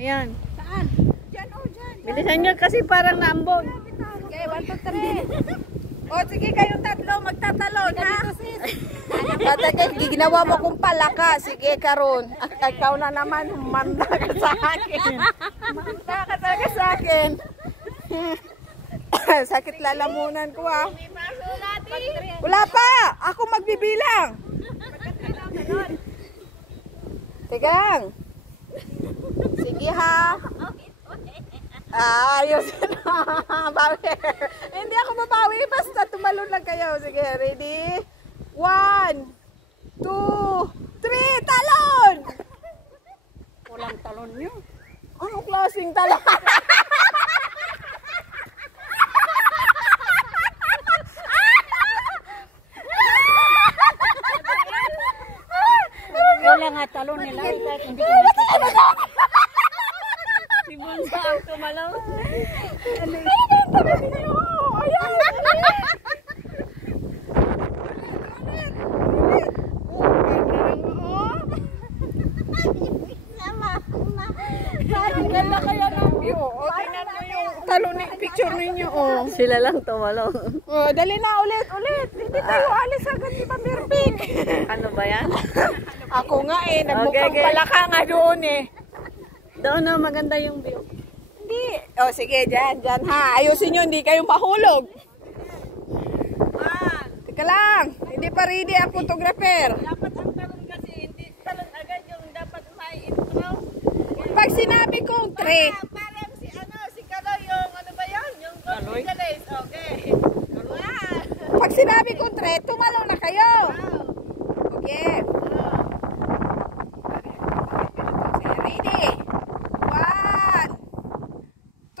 Ayan. Saan? Diyan, oh, diyan. Bilisan nyo kasi parang naambon. Okay, 1, 2, 3. O, sige kayong tatlo, magtatalon, ha? Patagay, ginawa mo kong palaka. Sige, karon. Ikaw na naman, manda ka sa akin. Manda ka talaga sa akin. Sakit lalamunan ko, ha? Wala pa! Ako magbibilang. Tegang. Sige, ha? Ayos na. Bawi. Hindi ako mabawi. Basta tumalon lang kayo. Sige, ready? 1, 2, 3, talon! Walang talon nyo. Anong klaseng talon? Wala nga talon nila. Kahit hindi ko nakita. Si Bunsa ang tumalaw. Ayan! Parang ganda kaya ng view. O, tingnan nyo yung talon picture ninyo. O. Sila lang tumalaw. O, dali na ulit. Hindi tayo alis agad ni Pamirpik. Ano ba yan? Ako nga eh, nagmukhang Okay. palaka nga doon eh. Doon na maganda yung view. Hindi. O sige, dyan ha. Ayusin nyo, hindi kayong mahulog. Teka lang, hindi pa ready ang photographer. Dapat ang talon kasi, hindi talon agad yung dapat may intro. Pag sinabi kong 3, Parang si Kaloy yung ano ba yan? Yung Kaloy? Okay. pag sinabi kong 3, tumalo na kayo. Okay. Ready? 1, 2.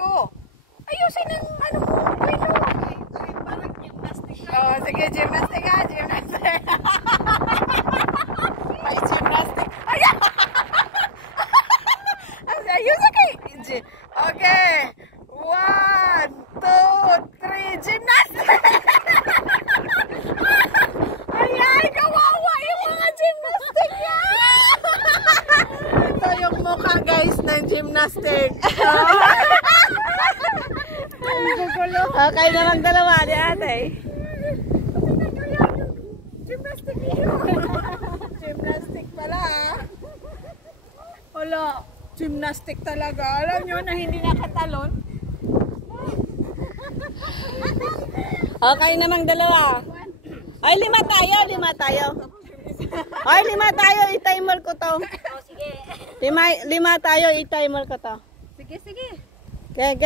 Ayusin ang ano mo, pilo. Parang gymnastic. Oh, sige, gymnastic ha, gymnastic. May gymnastic. Ayan! Ayusin kay. Okay. 1, 2, 3, gymnastic! Ayan, kawawa yung mga gymnastic yan! Ito yung mukha guys ng gymnastic. Okay namang dalawa ni ate. Gymnastic yun. Gymnastic pala ha. Wala. Gymnastic talaga. Alam nyo na hindi nakatalon. Okay namang dalawa. Ay, 5 tayo. Ay, 5 tayo. I-timer ko to. Sige. 5 tayo. I-timer ko to. Sige. Okay.